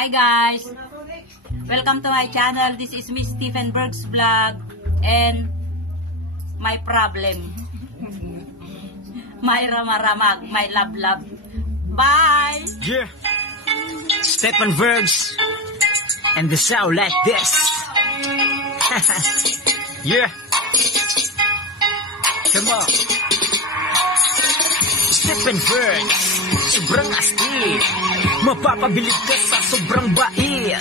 Hi guys! Welcome to my channel. This is Miss Stephen Berg's vlog and my problem. My ramaramag, my love. Bye! Yeah! Stephen Berg's and the sound like this. Yeah! Come on! Stephen Berg's, sobrang astig. Mapapabilib ka sa sobrang bait.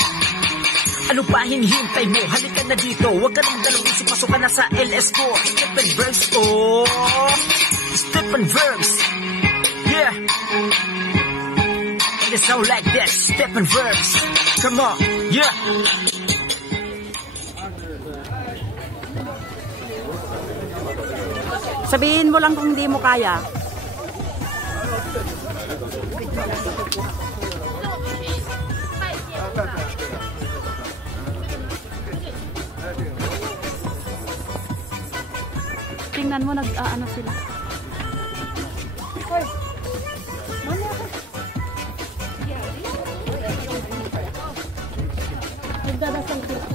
Ano pa hinihintay mo? Halika na dito. Huwag ka nang dalawang isip, pasok ka na sa LS ko. Stephen Berg's, oh! Stephen Berg's, yeah! And it sound like this, Stephen Berg's. Come on, yeah! Sabihin mo lang kung hindi mo kaya. Tingnan mo, nag-ano sila. Hoy! Mami ako. Nagdadasal sila.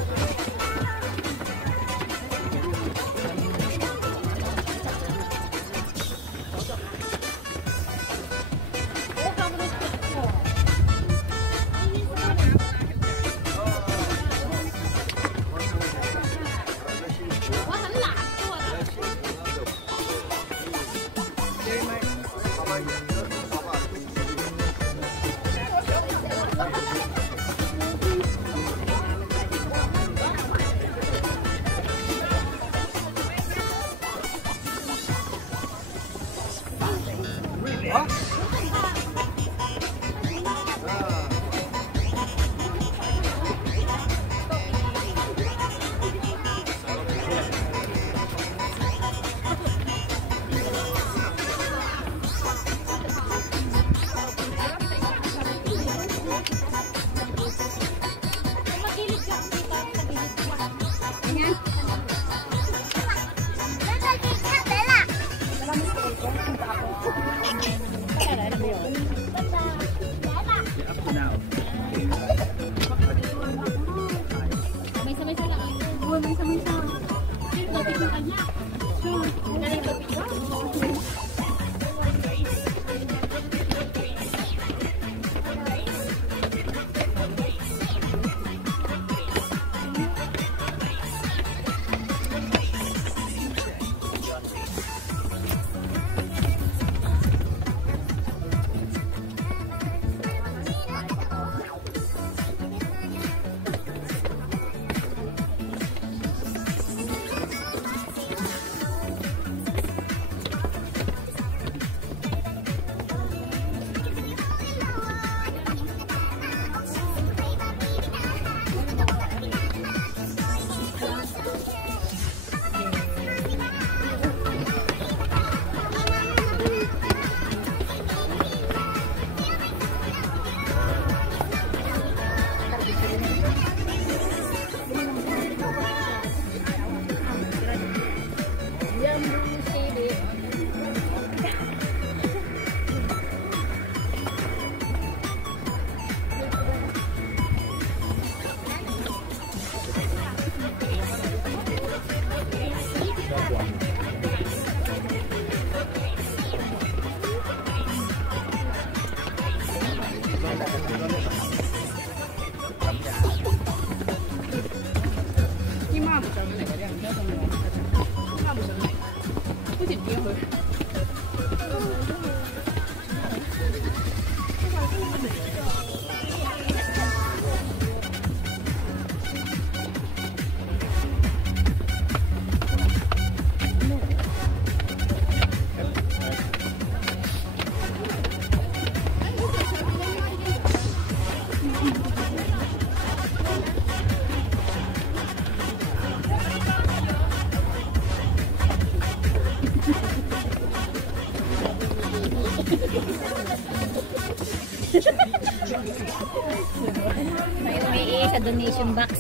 May sa donation box.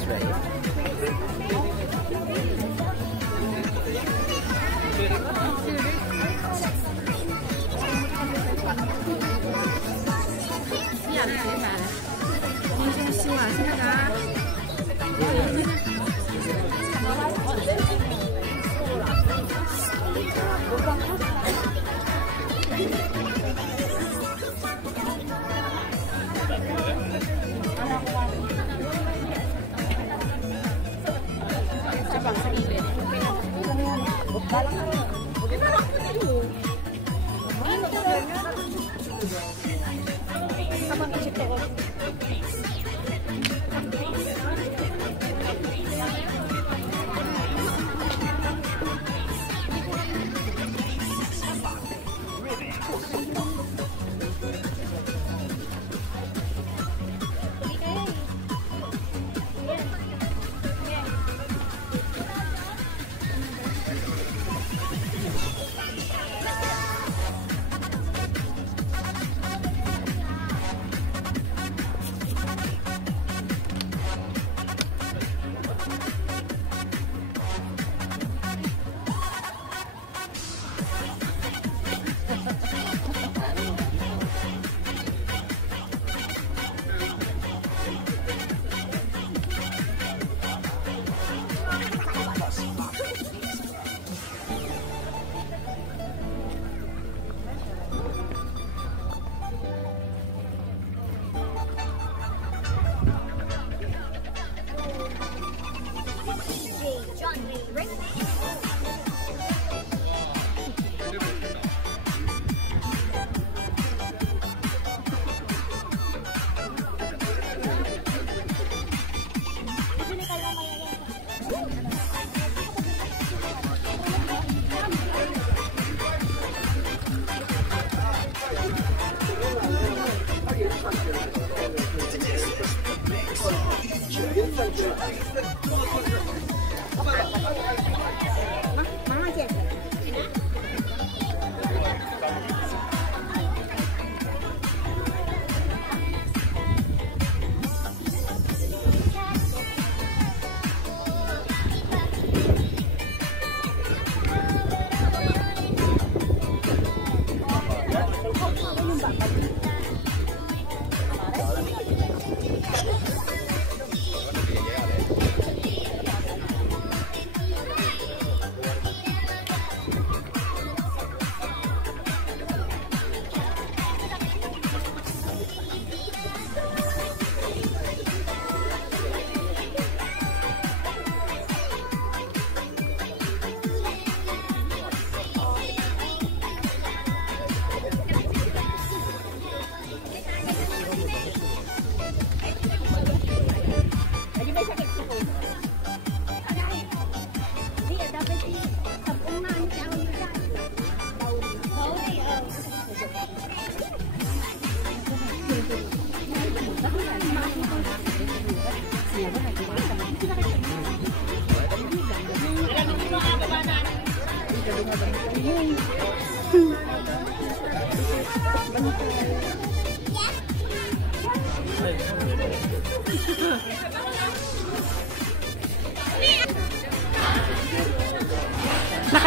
this way.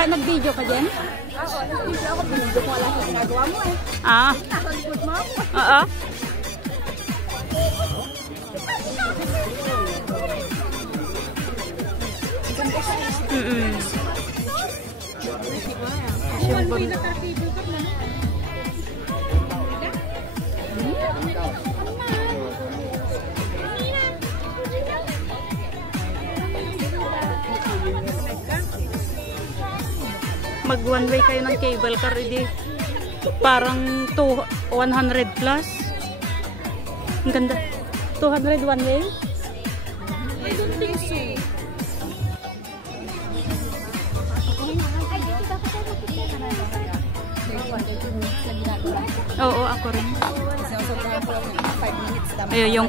Nag-video ka dyan? Oo, nag-video ako. Binigyo ko wala sa ginagawa mo eh. Ah? Nasa likod mo? Oo. Siyempre. Mag one way kayo ng cable car, edi parang 100 plus. Ang ganda. 200 one way? I don't think so. Oo, ako rin. Ayun,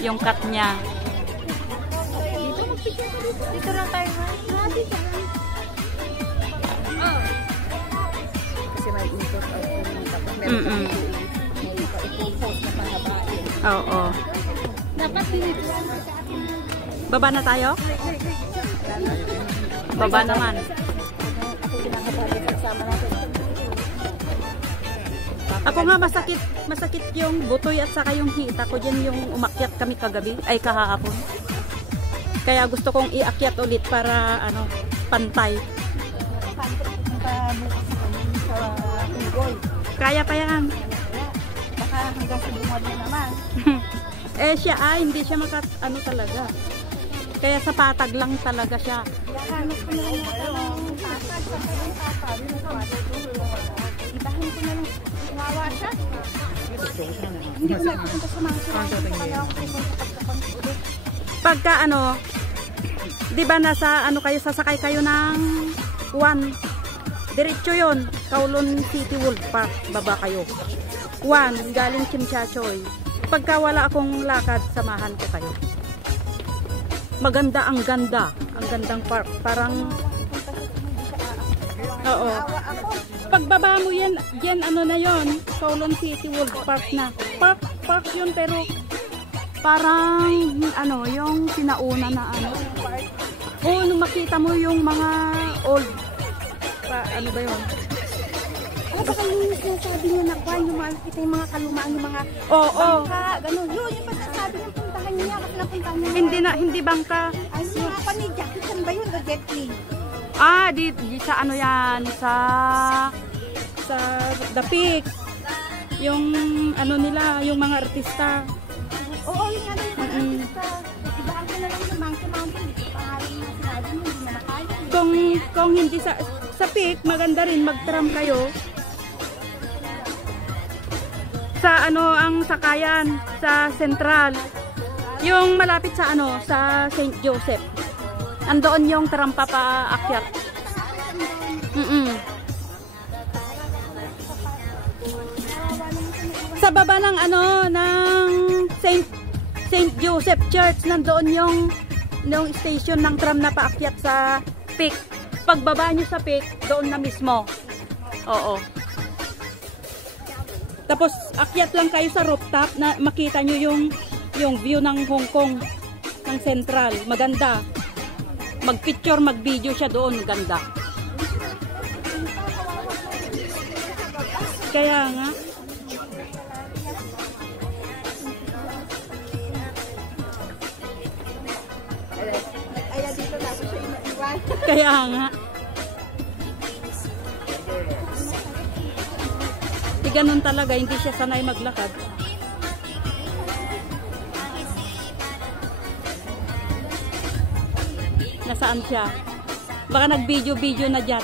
yung cut niya. Dito lang tayo. Dito lang. Kasi may ikot out yung tapos meron Oo. dapat dito. Baba na tayo? Baba naman. Ako kinakabali kasama natin. Ako nga masakit yung butoy at saka yung hita ko dyan yung umakyat kami kagabi, ay kahapon. Kaya gusto kong iakyat ulit para ano, pantay. Kaya pa yan. Baka hanggang sa bungad na naman. Eh siya hindi siya ano talaga. Kaya sa patag lang talaga siya. Hanap ko na lang yung patag. Ibahin ko na lang. Wawa siya. Hindi ko na pupunta sa mga kaya ako pupunta ulit. Pagka ano, di ba nasa ano kayo, sasakay kayo ng 1. Diretso yun. Kowloon City World Park. Baba kayo. 1. Galing Chimchachoy. Pagka wala akong lakad, samahan ko kayo. Maganda, ang ganda. Ang gandang park. Parang oo. Pagbaba mo yan ano na yon, Kowloon City World Park na. Park yun pero parang ano, yung sinauna na ano. Oo, nung makita mo yung mga old ano ba yun? Baka yung sinasabi niya na kwan, yung makikita yung mga kalumaan, yung mga bangka, gano'n. Yun, yung masasabi ng puntahan niya, kasi napuntahan niya. Hindi bangka. Ay, yung mga ni Jackie Chan ba yun, o Jet Li? Di sa ano yan, sa The Peak. Yung ano nila, yung mga artista. Oo, yung ano yung mga artista. Ibaan ko na lang yung Monkey Mountain. Dito pangalan yung sinabi mo, hindi na nakaya. Kung hindi sa Peak, maganda rin mag-tram kayo. Sa ano ang sakayan sa Central. Yung malapit sa ano, sa St. Joseph. Andoon yung tram papaakyat. Sa baba ng ano, ng St. Joseph Church, nandoon yung station ng tram na paakyat sa Peak. Pagbaba nyo sa Peak, doon na mismo. Oo. Tapos akyat lang kayo sa rooftop na makita nyo yung view ng Hong Kong, ng Central. Maganda. Mag-picture, mag-video siya doon. Ganda. Kaya nga. Kaya dito na siya iniwan. Kaya nga. Ganun talaga, hindi siya sanay maglakad. Nasaan siya? Baka nag-video na dyan.